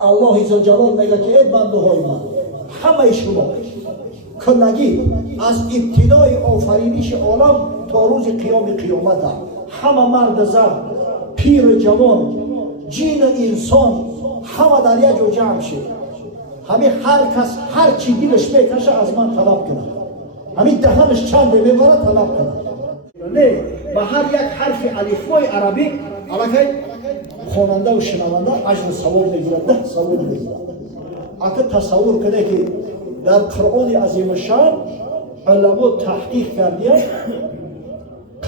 الله عزوجلال میگه که ای بنده‌های من، همه شما کلگی از ابتدای آفرینش عالم تا روز قیامت همه مرد زن، پیر جوان، جین انسان، همه در یک جا جمع شد. همین هر کس هر چی دلش میکشه از من طلب کنه، همین دهنش چند میبره طلب کنه. نه با هر یک حرف الفبای عربی علاقه خواننده و شنونده اجر ثواب میگیرد، 10 ثواب میگیرد. اگه تصور کنه که در قرآن عظیم شان علما تحقیق کردند،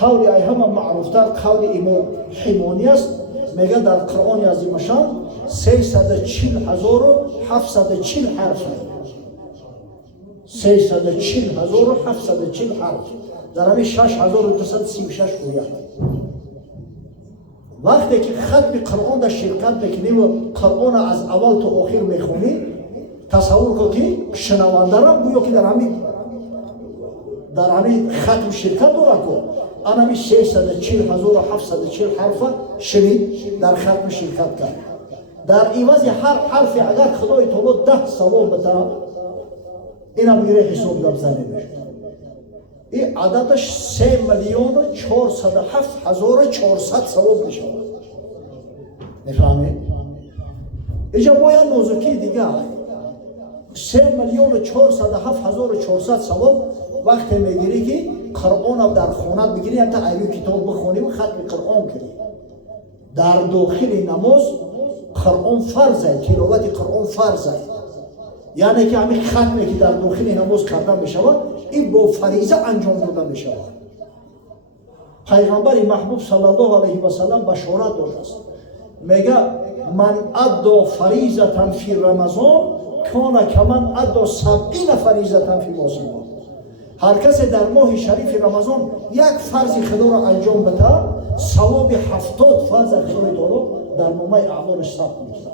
قول ای همه معروفتر قول امام حمانی است. میگه در قرآن عظیم شان 340,740 حرف، 340,740 حرف در همین 6,236 گوید. وقتی که ختم قرآن در شرکت بکنی و قرآن از اول تا آخر میخونی، تصور کن که شنونده را گویا که در همین ختم شرکت داره کن. آن همین 340,740 حرف شنید در ختم شرکت کرد. در عوض هر حرف اگر خدای تعالی 10 ثواب بده، این هم میره حساب در زنی میشه. این عددش 3,407,400 ثواب میشه. نفهمید؟ اینجا باید نوزکی دیگه 3,407,400 ثواب وقتی میگیری که قرآن در خونت بگیری، حتی ایو کتاب بخونی و ختم قرآن کنی. در داخل نماز قرآن فرضه، تلاوت قرآن فرضه. یعنی که همین ختمی که در داخل نماز کرده می شود، این با فریضه انجام داده می شود. پیغمبر محبوب صلی الله علیه و سلم بشارت داده است، میگه من ادا فریضه فی رمضان کان کمن ادا 70 فریضه فی ما سواه. هر کسی در ماه شریف رمضان یک فرض خدا را انجام بده، ثواب 70 فرض خدای تعالی در نامه اعمالش ثبت میشه.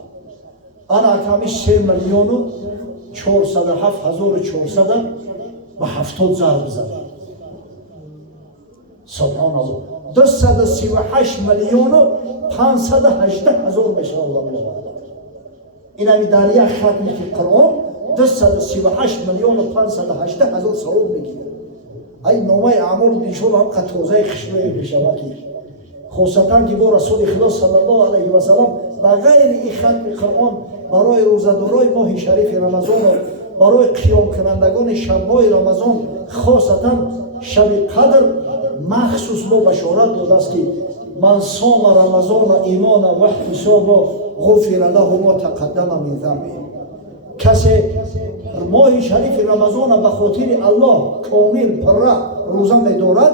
آن کمی 3,407,400 به 70 ضرب زده. سبحان الله. 238,518,000 میشه. الله این همی در یک ختمی که قرآن 238,518,000 ثواب میگیره. ای نامه اعمال دیشون هم قطوزه خشمه بشود که خصوصا که با رسول خدا صلی الله علیه و سلم بغیر این ختم قرآن برای روزه‌دارای ماه شریف رمضان و برای قیام کنندگان شب‌های رمضان، خاصتا شب قدر مخصوص با بشارت داده است که من صام رمضان ایمانا و احتسابا غفر له ما تقدم من ذنبه. کسی ماه شریف رمضان به خاطر الله کامل پر روزه می‌دارد،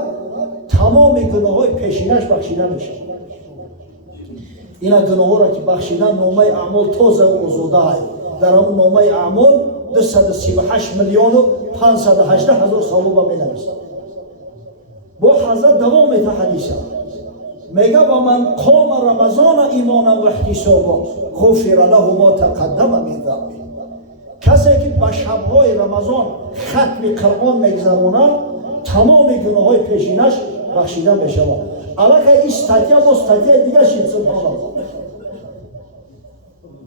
تمام گناه‌های پیشینش بخشیده میشه. این گناه‌ها را که بخشیدن نامه اعمال تازه و آزاده است. در اون نامه اعمال 238,518,000 ثواب می‌نویسد. با حضرت دوام میده حدیث میگه و من قام رمضان ایمانا و احتسابا غفر له ما تقدم من ذنبه. کسی که به شب‌های رمضان ختم قرآن میگذرونه، تمام گناه‌های پیشینش بخشیده میشه. علاقه این استاتیا با استاتیا دیگه شد. سبحان الله.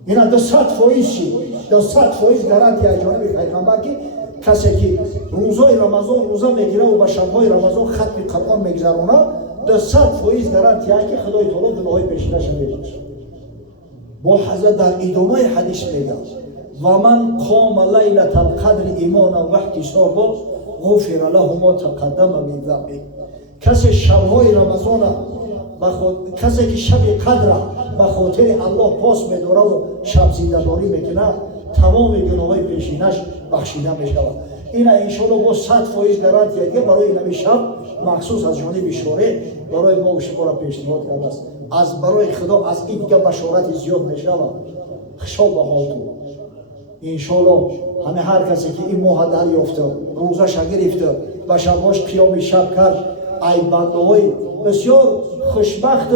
اینا 200% شد، 200% گارانتی از جانب پیغمبر که کسی که روزهای رمضان روزه میگیره و به شب‌های رمضان ختم قرآن میگذرونه، 200% گارانتی است که خدای تعالی گناه‌های پیشینش میبخشه. با حضرت در ادامه حدیث میگه و من قام لیلة القدر ایمانا و احتسابا غفر له ما تقدم من ذنبه. کسی شب‌های رمضان کسی که شب قدر به خاطر الله پاس می‌داره و شب زنده‌داری میکنه، تمام گناه‌های پیشینش بخشیده میشود. این ان شاءالله با 100% گارانتی است که برای این شب مخصوص از جانب شورای برای ما و شما را پیشنهاد کرده است. از برای خدا از این دیگه بشارت زیاد میشود. خوشا به حالتون. ان شاءالله همه هر کسی که این ماه دریافته، روزه شب گرفته و شباش قیام شب کرد، ای بنده‌های بسیار خوشبخت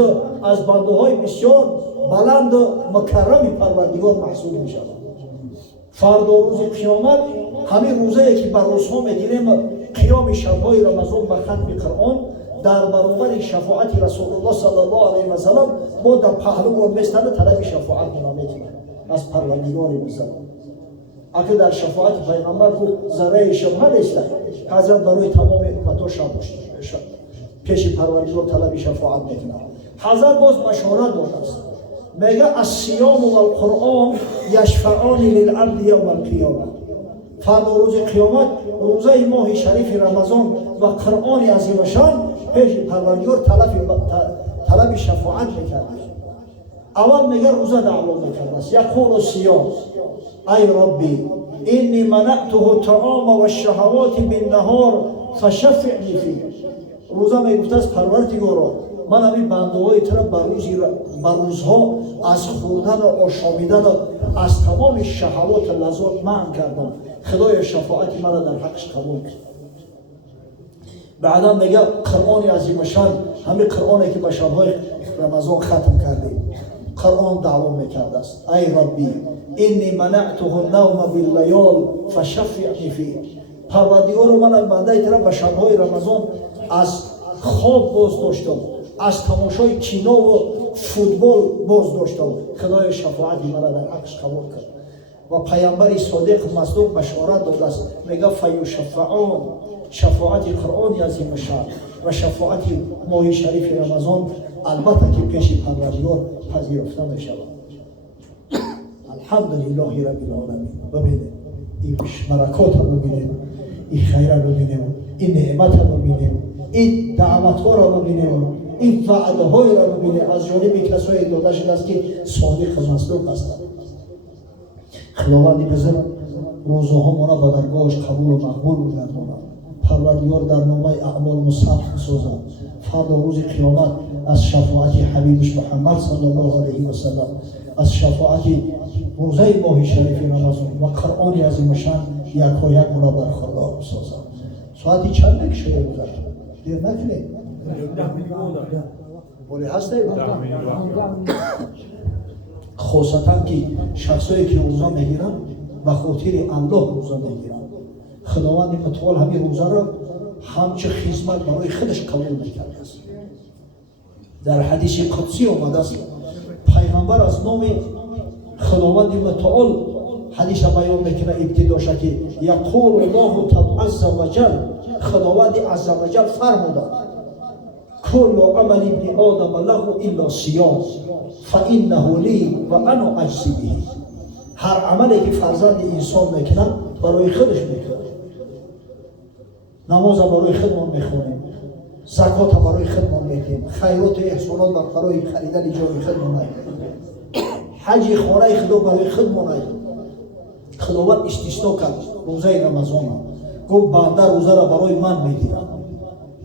از بنده‌های بسیار بلند و مکرم پروردگار محسوب می‌شود. فردا روز قیامت همین روزه که بر روزها می‌گیریم قیام شب‌های رمضان به ختم قرآن، در برابر شفاعت رسول الله صلی الله علیه و سلم ما در پهلو و مستند طلب شفاعت می‌کنیم. از پروردگار بزن. اگه در شفاعت پیغمبر کو ذره شبهه نیست، حضرت برای تمام امت پیش پروردگار طلب شفاعت میکنه. حضرت باز مشوره داده است، میگه الصیام و القرآن یشفعان للعبد یوم القیامه. فردا روز قیامت روزه ماه شریف رمضان و قرآن عظیم شان پیش پروردگار طلب شفاعت میکنه. اول میگه روزه دعوا میکنه است، یقول الصیام ای ربی اینی منعته الطعام و الشهوات بالنهار فشفعنی فیه. روزه میگفته است پروردگارا من همین بنده‌های تو را بر روزها از خوردن و آشامیدن از تمام شهوات و لذات منع کردم، خدای شفاعت مرا در حقش قبول کن. بعدا میگه قرآن عظیم شان، همین قرآنی که به شب‌های رمضان ختم کردیم، قرآن دعوا میکرده است ای ربی اینی منعته النوم باللیال فشفعنی فیه. پروردگار من بنده تو را به شب‌های رمضان از خواب باز داشتم، از تماشای کینو و فوتبال باز داشتم، خدای شفاعت مرا در حقش قبول کرد. و پیامبر صادق مصدوق بشارت داده است، میگه فیشفعان، شفاعت قرآن عظیم شان و شفاعت ماه شریف رمضان البته که پیش پروردگار پذیرفته می شود. الحمدلله رب العالمین. ببینید این برکات رو ببینید، این خیر رو ببینیم، این نعمت رو ببینیم، این دعوت ها رو ببینیم، این وعده های رو ببینیم از جانب کسایی داده شده است که صادق مصدوق هستند. خداوند بزرگ روزها ما را به درگاهش قبول و مقبول بگرداند. پروردگار در نامه اعمال مصحف سازد. فردا روز قیامت از شفاعت حبیبش محمد صلی الله علیه و سلم، از شفاعت روزه ماه شریف رمضان و قرآن عظیم شان یکایک ما را برخوردار بسازد. ساعتی چند میشه گذشت؟ دیر نکنید. 10 میلیون بولی هسته؟ 10 میلیون. خاصتا که شخصایی که روزه میگیرن به خاطر الله روزه میگیرن، خداوند متعال همین روزه را همچه خدمت برای خودش قبول میکرده است. در حدیث قدسی آمده است، پیغمبر از نام خداوند متعال حدیث بیان میکنه ابتداش که یقول الله عز و جل، خداوند عز و جل فرموده کل عمل ابن آدم له الا صیام فانه لی و انا اجزی به. هر عملی که فرزند انسان میکنه برای خودش میکنه. نماز برای خودمون میخونیم، زکات برای خودمون میدیم، خیرات و احسانات برای خریدن جای خودمون میدیم، حج خانه خدا برای خودمون میدیم. خداوند استثنا کرد روزه رمضان، گفت بنده روزه را برای من میگیرم،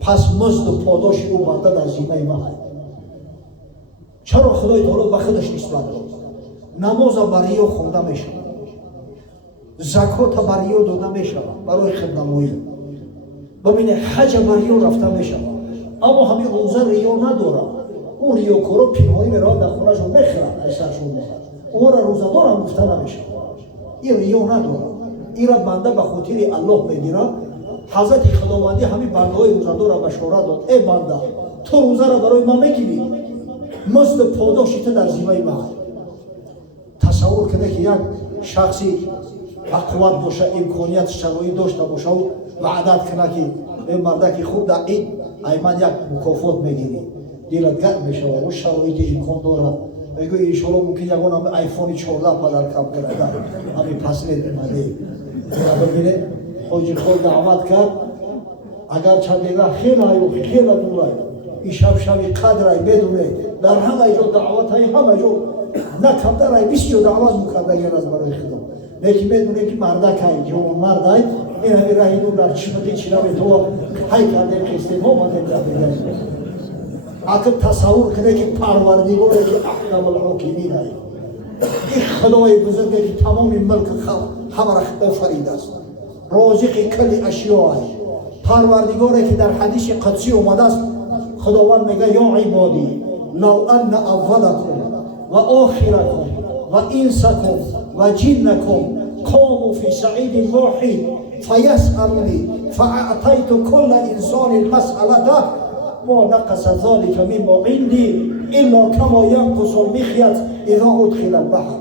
پس مزد و پاداش او بنده در ذمه من. چرا خدای تعالی به خودش نسبت داد؟ نماز برای او خونده میشود، زکات برای او داده میشود برای خدمت‌نمایی. ببینه حج برای او رفته میشود، اما همین روزه ریا نداره. اون ریاکارا پنهانی میرن در خونه‌شون میخورن، سرشون میخورن، اون را روزه‌دار هم گفته نمیشه. این ریا نداره، این را بنده به خاطر الله میگیره. حضرت خداوندی همین بنده‌های روزه‌دار را بشارت داد، ای بنده تو روزه را برای من میگیری، مزد پاداشی تو در ذمه من. تصور کنه که یک شخصی قوت باشه، امکانیت شرایط داشته باشه و وعدت کنه که این مرده که خوب در این من یک مکافات میگیری، دلت گرم میشه و شرایط امکان داره، میگه انشالله ممکن یگان آیفون 14 پدر کم کرده همین پسلت اومده. ببینه حاجی خود دعوت کرد، اگر چند دقیقه خیلی دوره این شب قدر بدونه در همه جا دعوت های همه جا نه کمتر های 20 جا دعوت میکرده گر از برای خدا، لیکن میدونه که مردک های جوان مرد های این همی رای دون در چشمتی چی نمی تو های کرده قسطه ما مانده کرده. اگر تصور کنه که پروردگاره که احکم الحاکمین های، این خدای بزرگه که تمام ملک همه را آفریده است، رازق کل اشیاء های، پروردگاره که در حدیث قدسی اومده است، خداوند میگه یا عبادی لو ان اولکم و آخرکم و انسکم و جنکم قاموا فی صعید واحد فیسألونی فاعطیت کل انسان مسألته ما نقص ذلك مما عندي الا كما ينقص المخيط اذا ادخل البحر.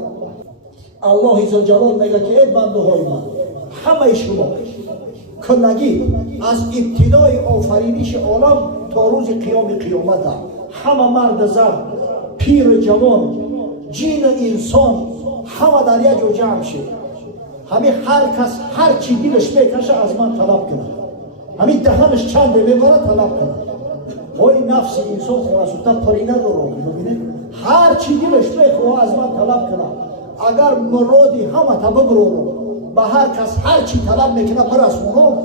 الله عزوجلال میگه که ای بنده های من، همه شما کلگی از ابتدای آفرینش عالم تا روز قیامت همه مرد زن، پیر جوان، جین انسان، همه در یک جا جمع شد. همین هر کس هر چی دلش میکشه از من طلب کنه، همین دهنش چند میبره طلب کنه. وای نفس انسان خلاصوتا پرینه داره، ببینید هر چی دلش میخواه از من طلب کنه. اگر مرادی همه تا ببرو به هر کس هر چی طلب میکنه برسونم،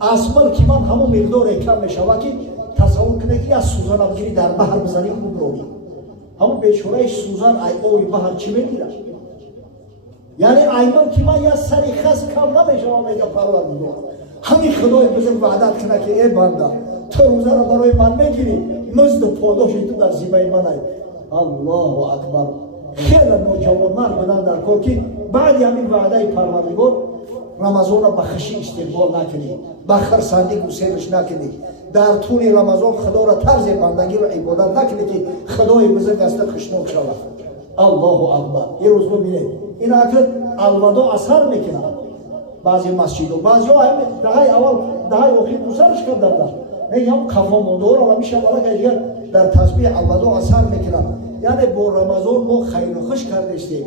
از ملک من همون مقدار کم میشوه که تصور کنه که از سوزن گیری در بحر بزنی و ببروی. همون بیچاره سوزن ای اوی بحر چی میگیره؟ یعنی ایمان که من یا سری خس کم نمیشوم میگه پروردگار همین خدای بزرگ وعدت کنه که ای بنده تو روزه را برای من میگیری، مزد پاداشی تو در زیبای من ای. الله اکبر. خیلی نوجوان مرد بدن در کار که بعد همین وعده پروردگار رمضان را بخشی استقبال نکنی، بخرسندی گوسیدش نکنی، در طول رمضان خدا را طرز بندگی و عبادت نکنی که خدای بزرگ است خشنوک شود. الله اکبر. یه روز ببینید اینا که الوداع اثر میکنه بعضی مسجد و بعضی ها دهه اول دهه اخیر گذرش کردن نه هم کفا مدور و میشه والا که دیگر در تسبیح الوداع اثر میکنه. یعنی با رمضان ما خیر خوش کردیم،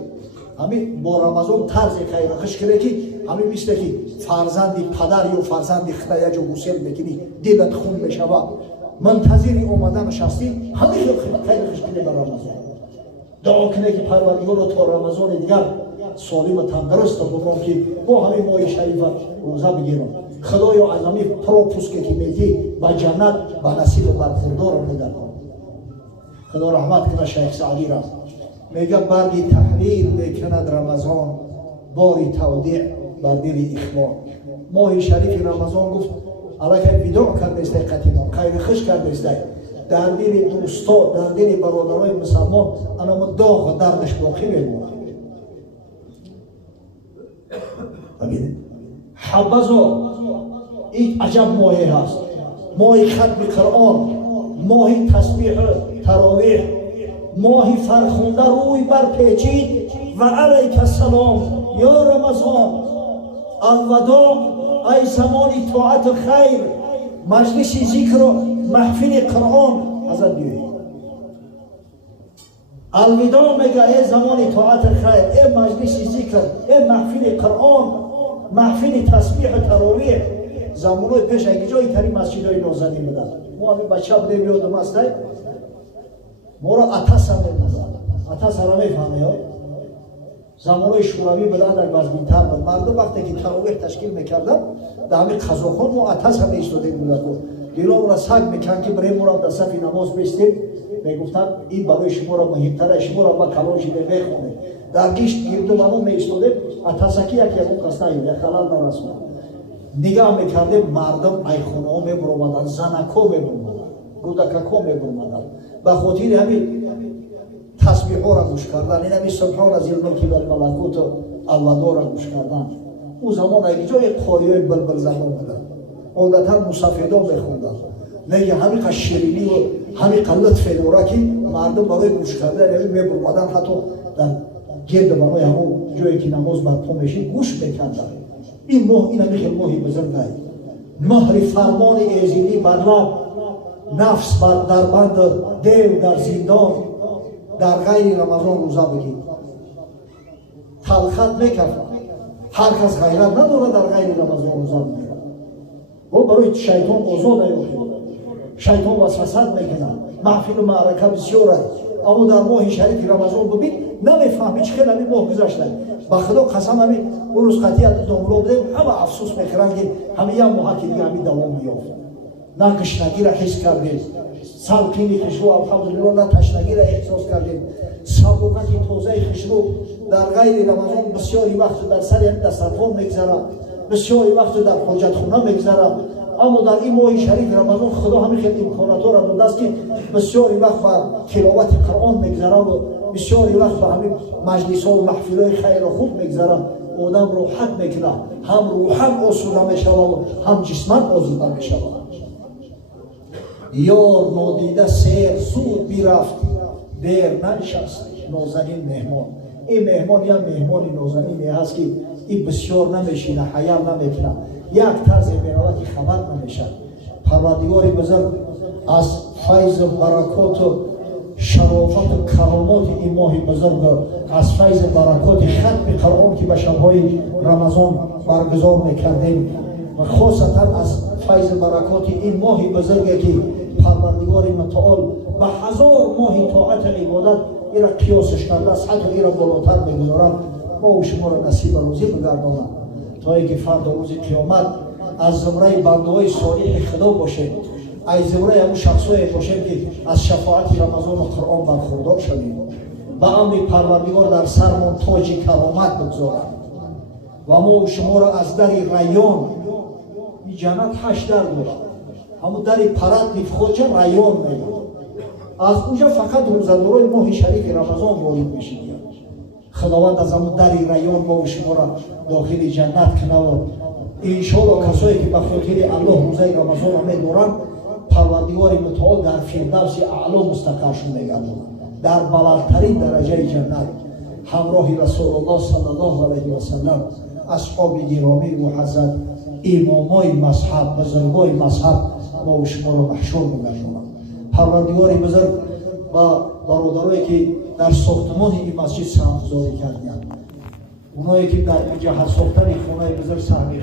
همین با رمضان طرز خیر خوش کرده که همین مثل که فرزندی پدر یا فرزندی خدای جو گوسل میکنی دلت خون میشوه منتظر اومدن نشستی، همین خیر خوش کرده بر رمضان. دعا کنه که پروردگار تا رمضان دیگر سالم و تندرست بمونم که با همین ماه شریف روزه بگیرم. خدایا از همین پروپوس که میدی به جنت به نصیب و برخوردار میدن. خدا رحمت کنه شیخ سعدی را میگه برگی تحویل میکند رمضان، باری تودیع بر دل اخوان. ماه شریف رمضان گفت علاقه وداع کرده است قدیمان، خیر خوش کرده است در دل دوستا، در دل برادرای مسلمان اما داغ و دردش باقی میمونه. ببینید حبذا این عجب ماهی هست، ماهی ختم قرآن، ماهی تسبیح تراویح، ماهی فرخونده روی بر پیچید و علیک السلام یا رمضان الوداع ای زمانی طاعت خیر، مجلس ذکر و محفل قرآن ازت بیوید. الوداع میگه ای زمانی طاعت خیر، ای مجلس ذکر، ای محفل قرآن، محفل تسبیح تراویح. زمانای پیش اگه جایی تری مسجدهای نازنین بدن ما همین بچه بودیم یادم هست ما را اتس هم میدن، اتس هم میفهمه ها زمانای شوروی بدن در بزمینتر بود. مردم وقتی که تراویح تشکیل میکردن در همین قضاخان ما اتس هم ایستاده بودن دیرا را سگ میکن که برای ما را در صف نماز بیستیم میگفتن این برای شما را مهمتره، شما را با کلاشی میخونه در گشت گرد و منو میستاده اتسکی یکی اون کس نهید یک خلال نرسونه نگاه میکردیم مردم ایخونه ها میبرومدن، زنک ها میبرومدن، گودکک ها میبرومدن به خاطر همین تسبیح ها را گوش کردن، این همین سبحان از الملک و الملکوت و الوداع را گوش کردن. اون زمان اگه جای قاری های بلبل زبان بودن عادتا مصفیدا میخوندن نگه همین قد شیرینی و همین قد لطف داره که مردم برای گوش کردن همین میبرومدن، حتی در گرد برای همون جایی که نماز برپا میشه گوش میکردن. این ماه این همی خیلی ماهی بزرگ هست، مهر فرمان ایزیدی بر لب، نفس در بند دیو در زندان، در غیر رمضان روزه بگیر تلخت میکفن. هر کس غیرت نداره در غیر رمضان روزه بگیر و برای شیطان آزاد ایوخید، شیطان وسوسه میکنه. محفل و معرکه بسیار است اما در ماه شریف رمضان ببین نمیفهمی چه خیلی همین ماه گذشته. با خدا قسم همین اون روز قطعیت دنبالو بودیم همه افسوس میکنن که همه یه ماه که دیگه همین دوام بیافت. نه گشنگی را حس کردیم، سلقینی خشرو الحمدلله نه تشنگی را احساس کردیم. سبوکتی توزه خشرو در غیر رمضان بسیاری وقت در سر دسترخوان میگذره، بسیاری وقت در حاجت خونه میگذره. اما در این ماه شریف رمضان خدا همین خیلی امکانات را داده است که بسیاری وقت با تلاوت قرآن میگذره و بسیاری وقت با همین مجلس ها و محفل های خیر و خوب میگذره. آدم راحت میکنه، هم روحم آسوده میشود و هم جسمم آسوده میشود. یار نادیده سیر زود بیرفت، دیر ننشست نازنین مهمان. این مهمان یا مهمانی نازنینی هست که این بسیار نمیشینه، حیال نمیکنه، یک طرز بینالتی خبر نمیشه. پروردگار بزرگ از فیض و برکات و شرافت و کرامات این ماه بزرگ، از فیض برکات ختم قرآن که به شبهای رمضان برگزار میکردیم و خاصتا از فیض برکات این ماه بزرگی که پروردگار متعال به 1000 ماه طاعت عبادت ایرا قیاسش کرده است، حتی ایرا بالاتر میگذارد. ما و شما را نصیب روزی بگرداند تا اینکه فردا روز قیامت از زمره بنده‌های صالح خدا باشیم، از زمره همون شخصایی باشیم که از شفاعت رمضان و قرآن برخوردار شویم. به امر پروردگار در سرمان تاج کرامت بگذارد و ما و شما را از در ریان، این جنت 8 در دارد، همون در پرد خودش ریان میگه، از اونجا فقط روزدارای ماه شریف رمضان وارد میشید. خداوند از همون در ریان ما و شما را داخل جنت کنه و انشاءالله کسایی که به خاطر الله روزه رمضان را میدارند پروردگار متعال در فردوس اعلی مستقرشون میگرداند، در بلندترین درجه جنت همراه رسول الله صلی الله علیه و سلم، اصحاب گرامی و حضرت امامای مذهب، بزرگای مذهب ما و شما را محشور میگرداند. پروردگار بزرگ و برادرایی که در ساختمان این مسجد سهمگذاری کردند، اونایی که در جهت ساختن خانه بزرگ سهمی